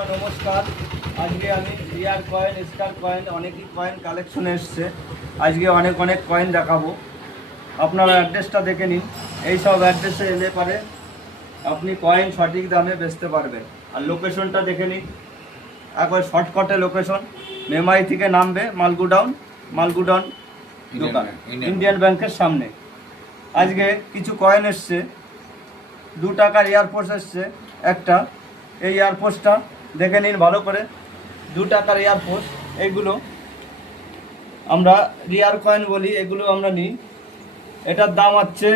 বন্ধুরা নমস্কার। আজকে আমি রিয়ার কয়েন, স্টার কয়েন, অনেকই কয়েন কালেকশনে এসছে। আজকে অনেক কয়েন দেখাবো। আপনারা অ্যাড্রেসটা দেখে নিন। এই সব অ্যাড্রেসে এলে পারে আপনি কয়েন সঠিক দামে বেচতে পারবেন। আর লোকেশনটা দেখে নিন, একবার শর্টকাটে লোকেশন। মেমারি থেকে নামবে মালগুডাউন দোকান, ইন্ডিয়ান ব্যাংকের সামনে। আজকে কিছু কয়েন এসছে। 2 টাকার এয়ারফোর্স এসছে একটা। এই এয়ারফোর্সটা দেখে নিন ভালো করে। 2 টাকার এয়ারফোর্স, এইগুলো আমরা রিয়ার কয়েন বলি। এগুলো আমরা নিই। এটার দাম হচ্ছে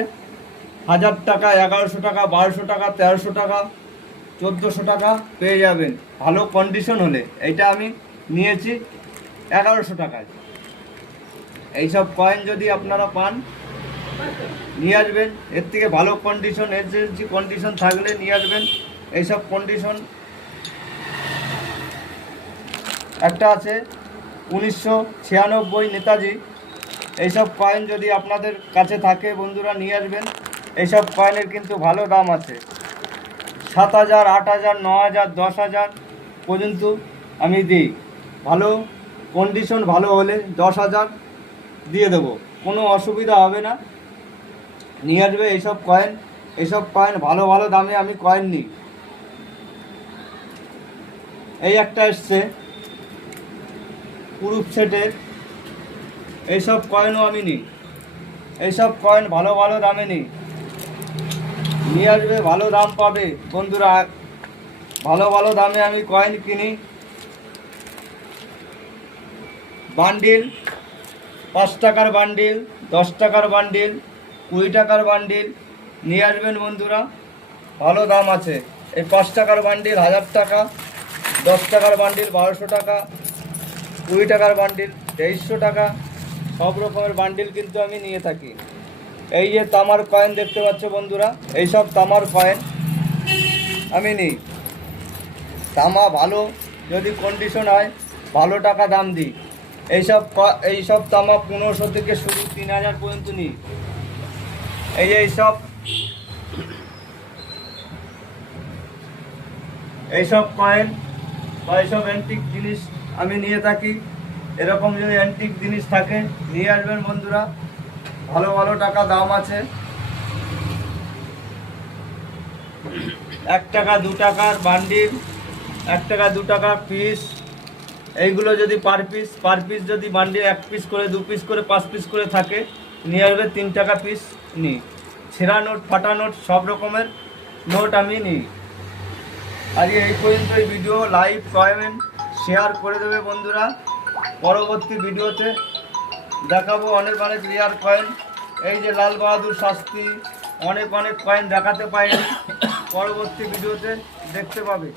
1000 টাকা, 1100 টাকা, 1200 টাকা, 1300 টাকা, 1400 টাকা পেয়ে যাবেন ভালো কন্ডিশন হলে। এইটা আমি নিয়েছি 1100 টাকায়। এইসব কয়েন যদি আপনারা পান নিয়ে আসবেন। এর থেকে ভালো কন্ডিশন, এজেন্সি কন্ডিশন থাকলে নিয়ে আসবেন। এইসব কন্ডিশন একটা আছে 1996 নেতাজি। এইসব কয়েন যদি আপনাদের কাছে থাকে বন্ধুরা নিয়ে আসবেন। এইসব কয়েনের কিন্তু ভালো দাম আছে। 7000, 8000, 9000, 10000 পর্যন্ত আমি দিই। ভালো কন্ডিশন ভালো হলে 10,000 দিয়ে দেবো, কোনো অসুবিধা হবে না। নিয়ে আসবে এইসব কয়েন ভালো দামে আমি কয়েন নিই। এই একটা এসছে পুরুষ সেটের, এইসব কয়েনও আমি নিই। এইসব কয়েন ভালো দামে নিই। নিয়ে আসবে, ভালো দাম পাবে বন্ধুরা। ভালো দামে আমি কয়েন কিনি। বান্ডিল 5 টাকার বান্ডিল, 10 টাকার বান্ডিল, 20 টাকার বান্ডিল নিয়ে আসবেন বন্ধুরা। ভালো দাম আছে। এই 5 টাকার বান্ডিল 1000 টাকা, 10 টাকার বান্ডিল 1200 টাকা, 20 টাকার বান্ডিল 2300 টাকা। সব রকমের বান্ডিল কিন্তু আমি নিয়ে থাকি। এই যে তামার কয়েন দেখতে পাচ্ছ বন্ধুরা, এইসব তামার কয়েন আমি নিই। তামা ভালো যদি কন্ডিশন হয় ভালো টাকা দাম দিই। এইসব তামা 1500 থেকে শুরু, 3000 পর্যন্ত নিই। এইসব কয়েন বা এইসব অ্যান্টিক জিনিস আমি নিয়ে থাকি। এরকম যদি অ্যান্টিক জিনিস থাকে নিয়ে আসবেন বন্ধুরা। ভালো টাকা দাম আছে। 1 টাকা 2 টাকার বান্ডিল, 1 টাকা 2 টাকা পিস। এইগুলো যদি পার পিস যদি বান্ডিল 1 পিস করে, 2 পিস করে, 5 পিস করে থাকে নিয়ে আসবে। 3 টাকা পিস নিই। ছেঁড়া নোট, ফাটা নোট, সব রকমের নোট আমি নিই। আর এই পর্যন্ত এই ভিডিও লাইক, কমেন্ট, শেয়ার করে দেবে বন্ধুরা। পরবর্তী ভিডিওতে দেখাবো অনেক রিয়ার কয়েন। এই যে লাল বাহাদুর শাস্ত্রী, অনেক কয়েন দেখাতে পাইনি। পরবর্তী ভিডিওতে দেখতে পাবে।